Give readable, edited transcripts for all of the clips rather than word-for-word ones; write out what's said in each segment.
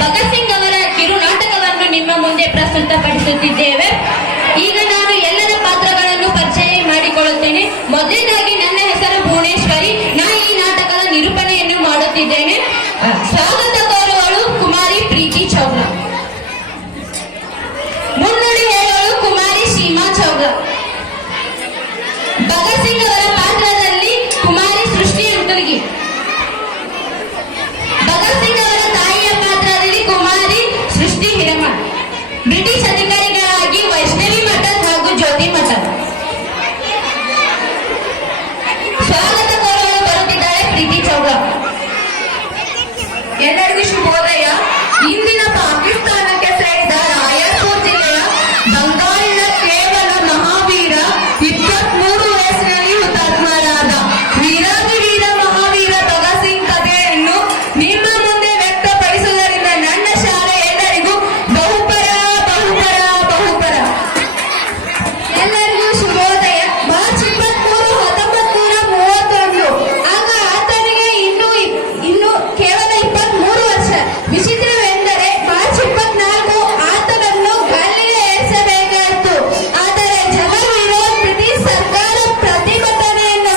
ಭಗತ್ ಸಿಂಗ್ ಅವರ ಕಿರು ನಾಟಕವನ್ನು ನಿಮ್ಮ ಮುಂದೆ ಪ್ರಸ್ತುತಪಡಿಸುತ್ತಿದ್ದೇವೆ. ಈಗ ನಾನು ಎಲ್ಲರ ಪಾತ್ರಗಳನ್ನು ಪರಿಚಯ ಮಾಡಿಕೊಳ್ಳುತ್ತೇನೆ. ಮೊದಲನೇದಾಗಿ ನನ್ನ ಹೆಸರು ಭುವನೇಶ್ವರಿ. ನಾನು ಈ ನಾಟಕದ ನಿರೂಪಣೆಯನ್ನು ಮಾಡುತ್ತಿದ್ದೇನೆ. ಸ್ವಾಗತ ಕೋರುವಳು ಕುಮಾರಿ ಪ್ರೀತಿ ಚೌಲ. ಮುನ್ನುಡಿ ಹೇಳುವಳು ಕುಮಾರಿ ಸೀಮಾ ಚೌಲ. ಭಗತ್ ಸಿಂಗ್ ಅವರ ಪಾತ್ರದಲ್ಲಿ ಕುಮಾರಿ ಸೃಷ್ಟಿ ಅಂಕಲ್ಗಿ. ಭಗತ್ ಸಿಂಗ್ ಅವರ ತಾಯಿಯ ಪಾತ್ರದಲ್ಲಿ ಕುಮಾರಿ ಸೃಷ್ಟಿ ಹಿರಮ. ಬ್ರಿಟಿಷ್ ಅಧಿಕಾರಿಗಳಾಗಿ ವೈಷ್ಣವಿ ಮಠದ್ ಹಾಗೂ ಜ್ಯೋತಿ ಮಠದ್. ಸ್ವಾಗತ ಕೋರಲು ಬರುತ್ತಿದ್ದಾಳೆ ಪ್ರೀತಿ ಚೌಗ. ಎಲ್ಲರಿಗೂ ಶುಭೋದಯ. ಇಂದಿನ ಪಾಕಿಸ್ತಾನಕ್ಕೆ ಸೇರಿದ ರಾಯಪುರ್ ಜಿಲ್ಲೆಯ ಬಂಗಾಳಿನ ಕೇವಲ ಮಹಾವೀರ 23 ವಯಸ್ಸಿನಲ್ಲಿ ಹುತಾತ್ಮರಾದ ವೀರಾದಿ ವೀರ ಮಹಾವೀರ ಭಗತ್ ಸಿಂಗ್ ಕಥೆಯನ್ನು ನಿಮ್ಮ ಮುಂದೆ ವ್ಯಕ್ತಪಡಿಸುವುದರಿಂದ ನನ್ನ ಶಾಲೆ ಎಲ್ಲರಿಗೂ ಬಹುಪರ ಬಹುಪರ ಬಹುಪರ. ಎಲ್ಲರಿಗೂ ಶುಭೋದಯ. ಮಾರ್ಚ್ 23, 1931. ಆಗ ಆತನಿಗೆ ಇನ್ನು ಕೇವಲ 23 ವರ್ಷ. ವಿಚಿತ್ರವೆಂದರೆ ಮಾರ್ಚ್ 24 ಆತನನ್ನು ಗಲ್ಲಿಗೆ ಏರಿಸಬೇಕಾಯಿತು. ಆದರೆ ಜನ ವಿರೋಧ ಬ್ರಿಟಿಷ್ ಸರ್ಕಾರ ಪ್ರತಿಭಟನೆಯನ್ನು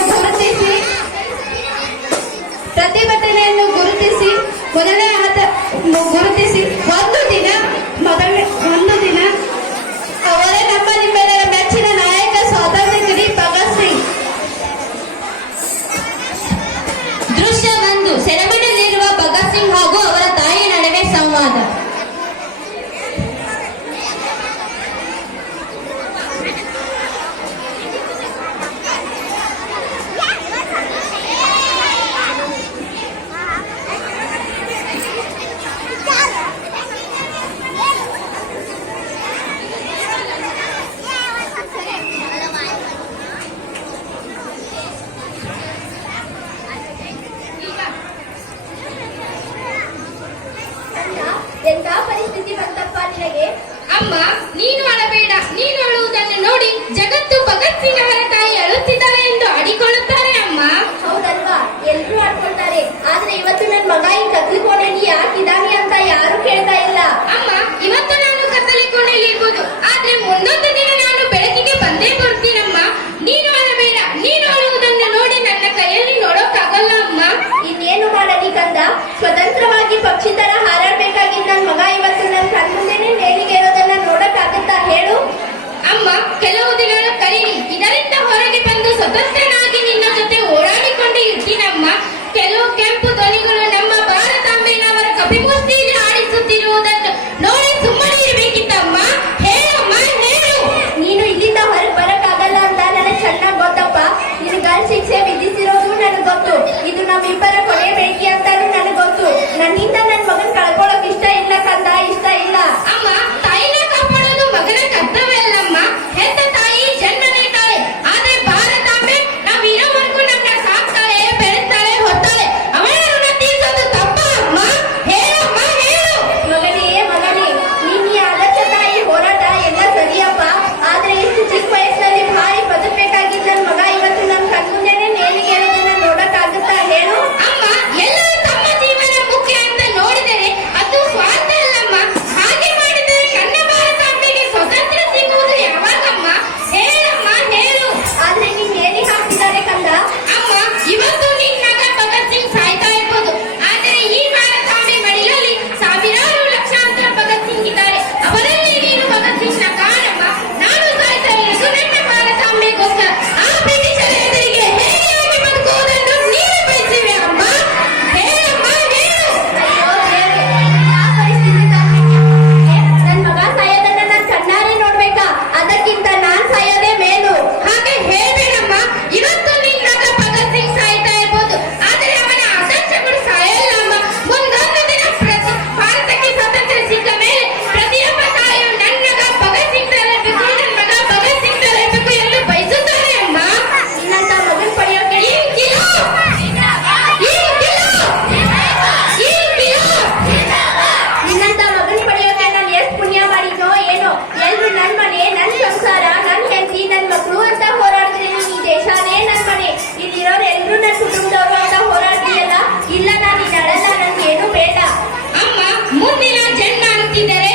ಗುರುತಿಸಿ ಒಂದು ದಿನ ಅವರೇ ನಮ್ಮ ನಿಮ್ಮೆಲ್ಲರ ಮೆಚ್ಚಿನ ನಾಯಕ ಸ್ವಾತಂತ್ರ್ಯ ಭಗತ್ ಸಿಂಗ್. ದೃಶ್ಯ 1. ಸೆರೆಮನೆಯಲ್ಲಿರುವ ಭಗತ್ ಸಿಂಗ್ ಹಾಗೂ ಅವರ ತಾಯಿಯ ನಡುವೆ ಸಂವಾದ. ಎಂತ ಪರಿಸ್ಥಿತಿ ಬಂತಪ್ಪ ನಿನಗೆ? ಅಮ್ಮ, ನೀನು ಅಳಬೇಡ. ನೀನು ಅಳುವುದನ್ನು ನೋಡಿ ಜಗತ್ತು ಭಗತ್ ಸಿಂಗ್ ಅವರ ತಾಯಿ ಅಳುತ್ತಿದ್ದಾರೆ ಎಂದು ಆಡಿಕೊಳ್ಳುತ್ತಾರೆ ಅಮ್ಮ. ಹೌದಲ್ವಾ? ಎಲ್ರೂ ಆಡ್ಕೊಳ್ತಾರೆ. ಆದ್ರೆ ಇವತ್ತು ನನ್ ಮಗ ಈ ಕತ್ಲು ಕೋಣೆಯಲ್ಲಿ ಯಾಕಿದಾನೆ ಅಂತ ಯಾರು ಕೇಳ್ತಾ ಇಲ್ಲ. ಅಮ್ಮ, ಇವತ್ತು ನಾನು ಕತ್ತಲೆ ಕೋಣೆಯಲ್ಲಿ ಇರ್ಬೋದು, ಆದ್ರೆ ಮುಂದೊಂದು ದಿನ ನಾನು ಬೆಳಕಿಗೆ ಬಂದೇ ಬರ್ತೀನಮ್ಮ. ನೀನು ಅಳಬೇಡ. ನೀನು ಅಳುವುದನ್ನು ನೋಡಿ ನನ್ನ ಕೈಯಲ್ಲಿ ನೋಡೋಕ್ಕಾಗಲ್ಲ ಅಮ್ಮ. ಇನ್ನೇನು ಮಾಡಲಿ ಕಂದ? ಸ್ವತಂತ್ರವಾಗಿ ಪಕ್ಷಿ ತರ ಹಾರಾಡ್ಬೇಕಾಗಿದ್ದ ನನ್ ಮಗ ಇವತ್ತು ನನ್ ಕಣ್ಮುಂದೆನೆ ನೇಲಿಗೆ ಇರೋದನ್ನ ನೋಡಕ್ಕಾಗತ್ತಾ ಹೇಳು? ಅಮ್ಮ, ಕೆಲವು ದಿನಗಳ ಕರೀರಿ. ಇದರಿಂದ ಹೊರಗೆ ಬಂದು ಸ್ವತಂತ್ರನಾಗಿ ನಿನ್ನ ಜೊತೆ ಓಡಾಡಿಕೊಂಡು ಇರ್ತೀನಮ್ಮ. ಕೆಲವು ಕೆಂಪು ಧ್ವನಿಗಳು ನಮ್ಮ ಭಾರತಾಂಬೆಯವರ ಕಪಿಮೂರ್ತಿಯಲ್ಲಿ ಆಡಿಸುತ್ತಿರುವುದನ್ನು ನೋಡಿ ಸುಮ್ಮನೆ ಇರಬೇಕಿತ್ತಮ್ಮ. ಹೇಳಮ್ಮ, ಹೇಳು. ನೀನು ಇಲ್ಲಿಂದ ಹೊರಗೆ ಬರಕ್ಕಾಗಲ್ಲ ಅಂತ ನನಗೆ ಚೆನ್ನಾಗ್ ಗೊತ್ತಪ್ಪ. ನೀನು ಗಲ್ ಶಿಕ್ಷೆ ವಿಧಿಸಿರೋದು ನನಗೆ ಗೊತ್ತು. ಇದು ನಮ್ಮಿಬ್ಬರ ಕೊನೆ ಭೇಟಿ ಅಂತಾನು ನನಗೆ ಗೊತ್ತು. ನನ್ನಿಂದ ನನ್ ಮಗನ್ ಕಳ್ಕೊಳಕ್ ಇಷ್ಟ ಇಲ್ಲ ಕಂದ, ಇಷ್ಟ ಇಲ್ಲ. ಅಮ್ಮ, ತಾಯಿನ ಕಾಪಾಡೋದು ಮಗನ ಕರ್ತವ್ಯ ಅಲ್ಲಮ್ಮ. ಹೆತ್ತ ತಾಯಿ ಜನ್ಮ ನೀಡ್ತಾಳೆ, ಆದ್ರೆ ಭಾರತಾಂಬೆ ನಾವು ಇರೋವರೆಗೂ ನನ್ನ ಸಾಕ್ತಾಳೆ, ಬೆಳೆಸ್ತಾಳೆ, ಹೊತ್ತಾಳೆ. ಅವಳ ಋಣ ತೀರ್ಸೋದು ತಪ್ಪ ಅಮ್ಮ? ಹೇಳಮ್ಮ, ಹೇಳು. ಮಗನೇ, ನೀನ್ ಈ ಆದರ್ಶ ತಾಯಿ ಹೋರಾಟ ಎಲ್ಲ ಸರಿಯಪ್ಪ. ಆದ್ರೆ ಇಷ್ಟು ಚಿಕ್ಕ ವಯಸ್ಸಿನಲ್ಲಿ ಭಾರಿ ಬದುಕಬೇಕಾಗಿದ್ದ ನನ್ ಮಗ ಇವತ್ತು ನಮ್ ಕಣ್ಮುಂದೆನೆ ನೇಲಿಗೆ ಇರೋದನ್ನ ನೋಡಕ್ಕಾಗುತ್ತಾ ಹೇಳು? ಅಮ್ಮ, ಎಲ್ಲರೂ ತಮ್ಮ ಜೀವನ ಮುಖ್ಯ ಅಂತ ನೋಡಿದರೆ ಅದು ಸ್ವಾರ್ಥ ಅಲ್ಲಮ್ಮ. ಹಾಗೆ ಮಾಡಿದರೆ ನನ್ನ ಭಾರತಾಂಬೆಗೆ ಸ್ವತಂತ್ರ ಸಿಗುವುದು ಯಾವಾಗಮ್ಮ? ಹೇಳಮ್ಮ, ಹೇಳು. ಆದ್ರೆ ನೀನ್ ನೇಲಿಗೆ ಹಾಕ್ತಿದ್ದಾರೆ ಕಂದ. ಅಮ್ಮ, ಇವತ್ತು ನಿನ್ನ ಮಗ ಭಗತ್ ಸಿಂಗ್ ಸಾಯ್ತಾ ಇರ್ಬೋದು, ಆದರೆ ಈ ಭಾರತಾಂಬೆ ಮಡಿಲಲ್ಲಿ ಸಾವಿರಾರು ಲಕ್ಷಾಂತರ ಭಗತ್ ಸಿಂಗ್ ಇದ್ದಾರೆ. ಅವರಲ್ಲಿ ನೀನು ಭಗತ್ ಸಿಂಗ್ನ ಕಾಣಮ್ಮ. ನಾನು ಸಾಯ್ತಾ ಇರೋದು ನನ್ನ ಭಾರತಾಂಬೆಗೋಸ್ಕರ. ಆ ಬ್ರಿಟಿಷರ ಎದುರಿಗೆ ಹೇಗೆ ಬದುಕುವುದನ್ನು ನೀನು ಬಯಸಿವೆ ಅಮ್ಮ. ಹೇಳಮ್ಮ, ಹೇಳು. ಅಯ್ಯೋ ದೇವ್ರೇ, ಆ ಪರಿಸ್ಥಿತಿ ತಂದಿದ್ಯಾ? ನನ್ ಮಗ ಸಾಯೋದನ್ನ ನಾನ್ ಕಣ್ಣಾರೆ ನೋಡ್ಬೇಕಾ? ಅದಕ್ಕಿಂತ ನಾನ್ ಸಾಯೋದೇ ಮೇಲು. ಹಾಗೆ ಹೇಳ್ಬೇಡಮ್ಮ. ಇವತ್ತು ನಿನ್ನ ಮಗ ಭಗತ್ ಸಿಂಗ್ ಸಾಯ್ತಾ ಇರ್ಬೋದು, ಆದರೆ ಅವನ ಆದರ್ಶಗಳು ಸಾಯಲ್ಲಮ್ಮ. ಮುಂದೊಂದು ದಿನ ಭಾರತಕ್ಕೆ ಸ್ವಾತಂತ್ರ್ಯ ಸಿಕ್ಕ ಮೇಲೆ ಪ್ರತಿಯೊಬ್ಬ ತಾಯಿಯು ನನ್ನ ಮಗ ಭಗತ್ ಸಿಂಗ್ ತರ ಇರಬೇಕು, ನನ್ನ ಮಗ ಭಗತ್ ಸಿಂಗ್ ತರ ಇರಬೇಕು ಎಂದು ಬಯಸುತ್ತಾರೆ ಅಮ್ಮ. ನಿನ್ನಂತ ಮಗನ್ ಪಡೆಯೋಕೆ ನಿನ್ನಂತ ಮಗನ್ ಪಡೆಯೋಕೆ ನಾನು ಎಷ್ಟು ಪುಣ್ಯ ಮಾಡಿದ್ನೋ ಏನೋ. ಎಲ್ರು ನನ್ ಮನೆ, ನನ್ ಸಂಸಾರ, ನನ್ ಹೆಂಡತಿ, ನನ್ ಮಕ್ಳು ಅಂತ ಹೋರಾಡಿದ್ರೆ ಈ ದೇಶನೇ ನನ್ ಮನೆ. ಇಲ್ಲಿರೋರು ಎಲ್ರು ನನ್ ಕುಟುಂಬದವರು ಅಂತ ಹೋರಾಡ್ತೀಯಲ್ಲ. ಇಲ್ಲ, ನಾನು ಅಳಲ್ಲ, ನನ್ಗೇನು ಬೇಡ. ಅಮ್ಮ, ಮುಂದಿನ ಮಾಡ್ತಿದ್ದಾರೆ